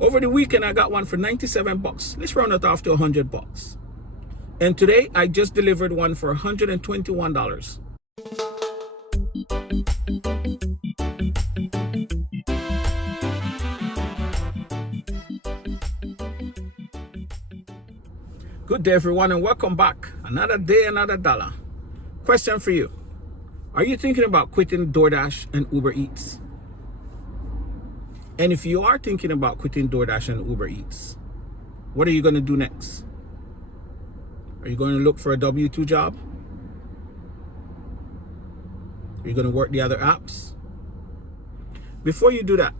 Over the weekend, I got one for 97 bucks. Let's round it off to 100 bucks. And today, I just delivered one for $121. Good day, everyone, and welcome back. Another day, another dollar. Question for you. Are you thinking about quitting DoorDash and Uber Eats? And if you are thinking about quitting DoorDash and Uber Eats, what are you going to do next? Are you going to look for a W-2 job? Are you going to work the other apps? Before you do that,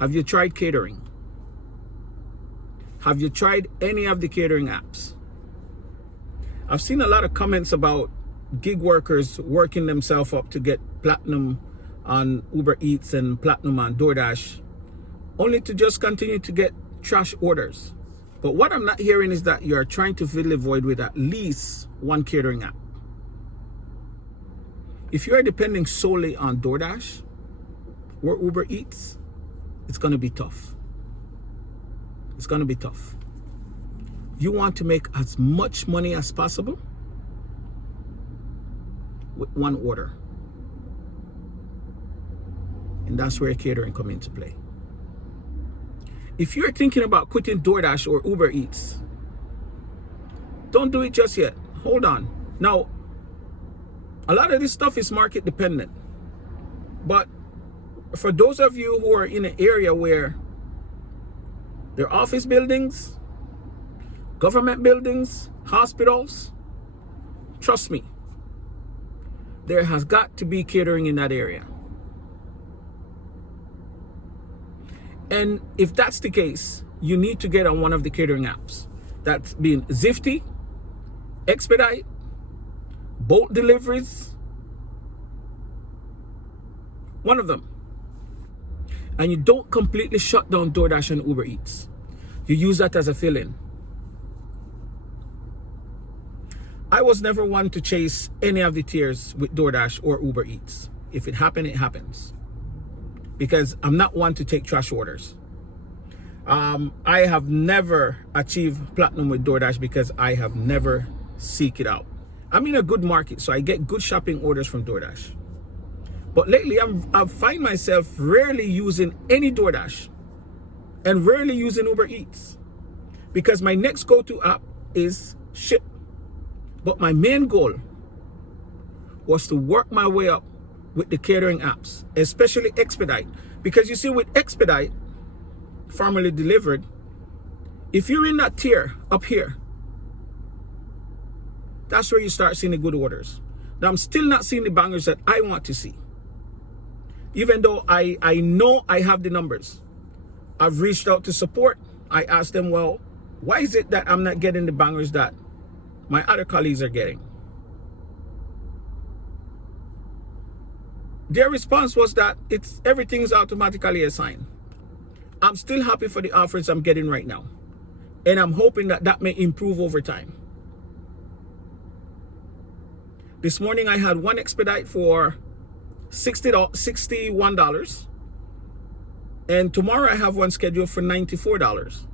have you tried catering? Have you tried any of the catering apps? I've seen a lot of comments about gig workers working themselves up to get platinum on Uber Eats and platinum on DoorDash, only to just continue to get trash orders. But what I'm not hearing is that you are trying to fill the void with at least one catering app. If you are depending solely on DoorDash or Uber Eats, it's going to be tough. It's going to be tough. You want to make as much money as possible with one order. And that's where catering comes into play. If you're thinking about quitting DoorDash or Uber Eats, don't do it just yet. Hold on. Now, a lot of this stuff is market dependent. But for those of you who are in an area where there are office buildings, government buildings, hospitals, trust me, there has got to be catering in that area. And if that's the case, you need to get on one of the catering apps. That's being Zifty, Expedite, Bolt Deliveries, one of them. And you don't completely shut down DoorDash and Uber Eats. You use that as a fill-in. I was never one to chase any of the tiers with DoorDash or Uber Eats. If it happens, it happens. Because I'm not one to take trash orders. I have never achieved platinum with DoorDash because I have never seek it out. I'm in a good market, so I get good shopping orders from DoorDash. But lately, I find myself rarely using any DoorDash and rarely using Uber Eats because my next go-to app is Shipt. But my main goal was to work my way up with the catering apps, especially Expedite. Because you see, with Expedite, formerly Delivered, if you're in that tier up here, that's where you start seeing the good orders. Now, I'm still not seeing the bangers that I want to see. Even though I know I have the numbers. I've reached out to support. I asked them, well, why is it that I'm not getting the bangers that my other colleagues are getting? Their response was that everything's automatically assigned. I'm still happy for the offers I'm getting right now. And I'm hoping that may improve over time. This morning I had one Expedite for $61. And tomorrow I have one scheduled for $94.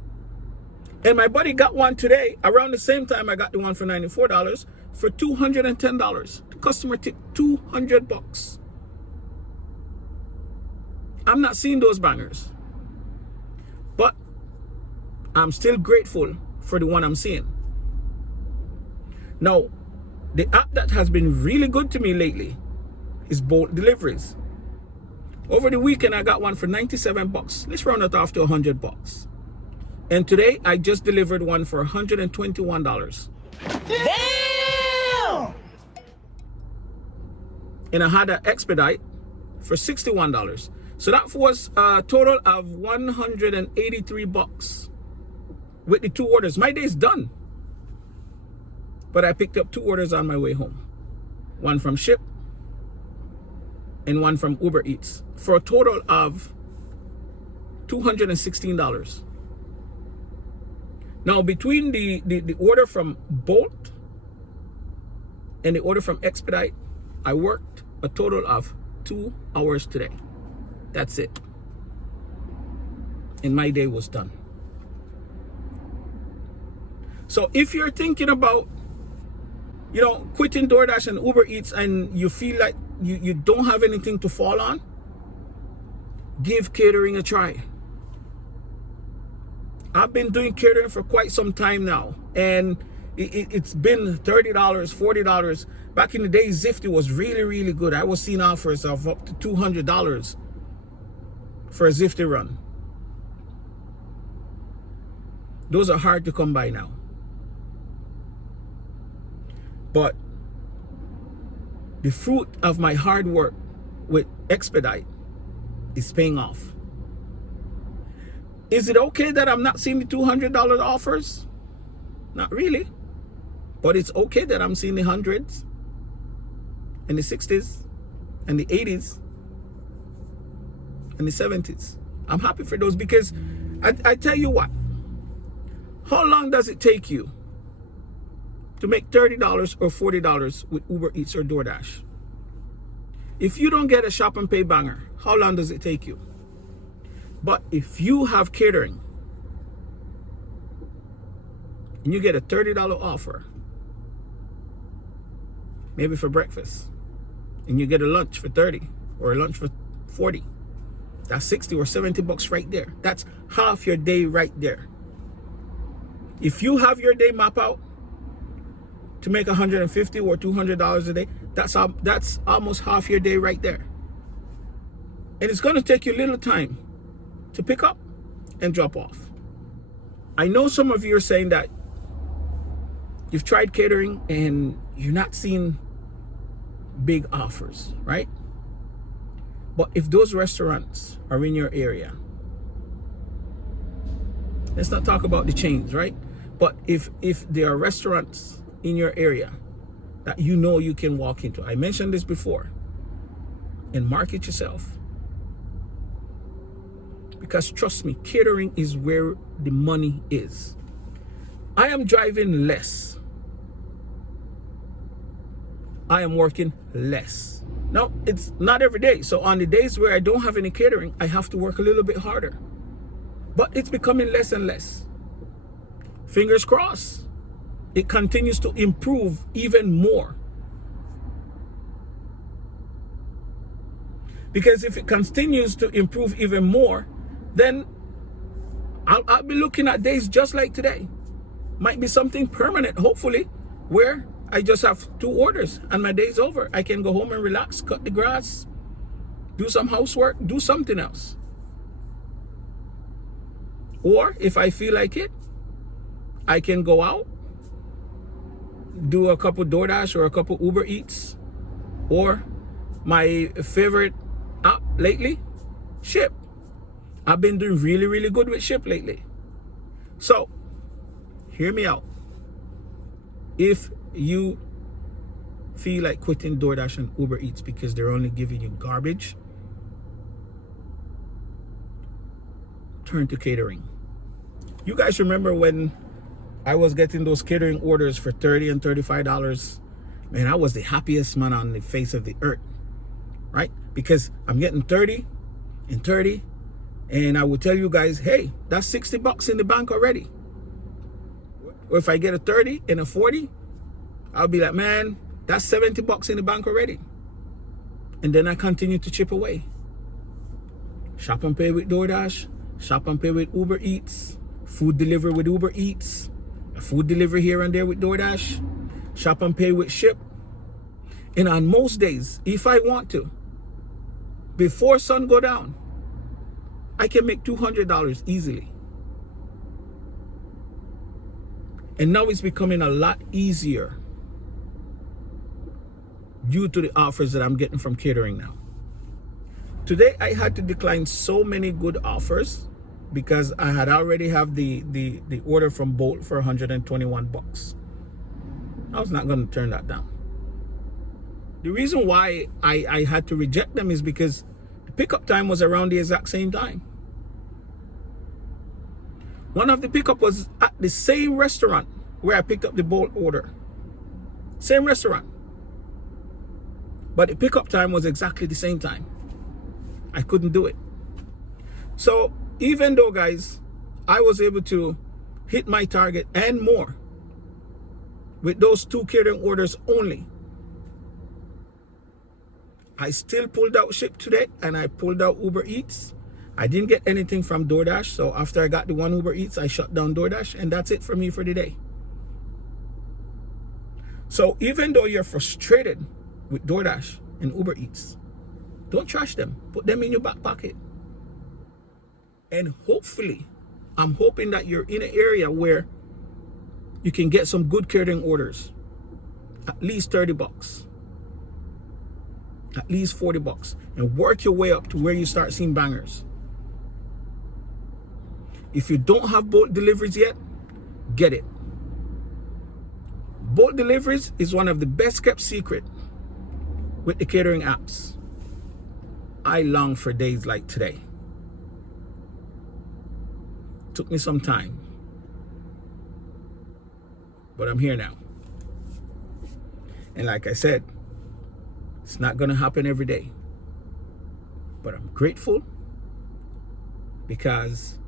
And my buddy got one today around the same time I got the one for $94 for $210. The customer tipped 200 bucks. I'm not seeing those bangers. But I'm still grateful for the one I'm seeing. Now, the app that has been really good to me lately is Bolt Deliveries. Over the weekend, I got one for 97 bucks. Let's round it off to 100 bucks. And today, I just delivered one for $121. Damn! And I had an Expedite for $61. So that was a total of 183 bucks with the two orders. My day's done. But I picked up two orders on my way home. One from Shipt and one from Uber Eats for a total of $216. Now, between the order from Bolt and the order from Expedite, I worked a total of 2 hours today. That's it. and my day was done. So if you're thinking about, quitting DoorDash and Uber Eats and you feel like you don't have anything to fall on, give catering a try. I've been doing catering for quite some time now, and it's been $30, $40. Back in the day, Zifty was really, really good. I was seeing offers of up to $200 for a Zifty run. Those are hard to come by now. But the fruit of my hard work with Expedite is paying off. Is it okay that I'm not seeing the $200 offers? Not really. But it's okay that I'm seeing the hundreds and the 60s and the 80s and the 70s. I'm happy for those because I tell you what, how long does it take you to make $30 or $40 with Uber Eats or DoorDash? If you don't get a shop and pay banger, how long does it take you? But if you have catering and you get a $30 offer, maybe for breakfast, and you get a lunch for 30 or a lunch for 40, that's 60 or 70 bucks right there. That's half your day right there. If you have your day map out to make $150 or $200 a day, that's almost half your day right there. And it's going to take you a little time to pick up and drop off. I know some of you are saying that you've tried catering and you're not seeing big offers, right? But if those restaurants are in your area, let's not talk about the chains, right? But if there are restaurants in your area that you can walk into, I mentioned this before, and market yourself. Because trust me, catering is where the money is. I am driving less. I am working less. Now, it's not every day. So on the days where I don't have any catering, I have to work a little bit harder. But it's becoming less and less. Fingers crossed. It continues to improve even more. Because if it continues to improve even more, then I'll be looking at days just like today. Might be something permanent, hopefully, where I just have 2 orders and my day's over. I can go home and relax, cut the grass, do some housework, do something else. Or if I feel like it, I can go out, do a couple DoorDash or a couple Uber Eats, or my favorite app lately, Shipt. I've been doing really, really good with Shipt lately. So, hear me out. If you feel like quitting DoorDash and Uber Eats because they're only giving you garbage, turn to catering. You guys remember when I was getting those catering orders for $30 and $35? Man, I was the happiest man on the face of the earth, right? Because I'm getting 30 and 30, and I would tell you guys, hey, that's 60 bucks in the bank already. Or if I get a 30 and a 40, I'll be like, man, that's 70 bucks in the bank already. And then I continue to chip away. Shop and pay with DoorDash, shop and pay with Uber Eats, food delivery with Uber Eats, a food delivery here and there with DoorDash, shop and pay with Shipt. And on most days, if I want to, before sun go down, I can make $200 easily. And now it's becoming a lot easier due to the offers that I'm getting from catering now. Today I had to decline so many good offers because I had already have the order from Bolt for 121 bucks. I was not going to turn that down. The reason why I had to reject them is because the pickup time was around the exact same time. One of the pickup was at the same restaurant where I picked up the Bolt order. Same restaurant. But the pickup time was exactly the same time. I couldn't do it. So even though, guys, I was able to hit my target and more with those 2 catering orders only, I still pulled out Shipt today, and I pulled out Uber Eats. I didn't get anything from DoorDash, so after I got the 1 Uber Eats, I shut down DoorDash, and that's it for me for the day. So even though you're frustrated with DoorDash and Uber Eats, don't trash them. Put them in your back pocket. And hopefully, I'm hoping that you're in an area where you can get some good catering orders. At least $30. At least $40. And work your way up to where you start seeing bangers. If you don't have Bolt Deliveries yet, get it. Bolt Deliveries is one of the best kept secret with the catering apps. I long for days like today. Took me some time, but I'm here now. And like I said, it's not gonna happen every day, but I'm grateful because,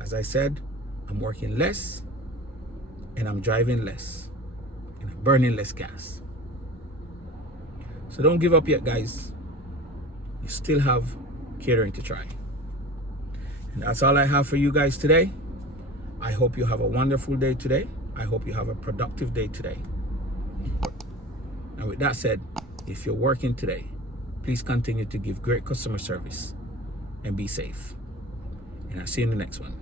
as I said, I'm working less and I'm driving less and I'm burning less gas. So don't give up yet, guys. You still have catering to try. And that's all I have for you guys today. I hope you have a wonderful day today. I hope you have a productive day today. And with that said, if you're working today, please continue to give great customer service and be safe. And I'll see you in the next one.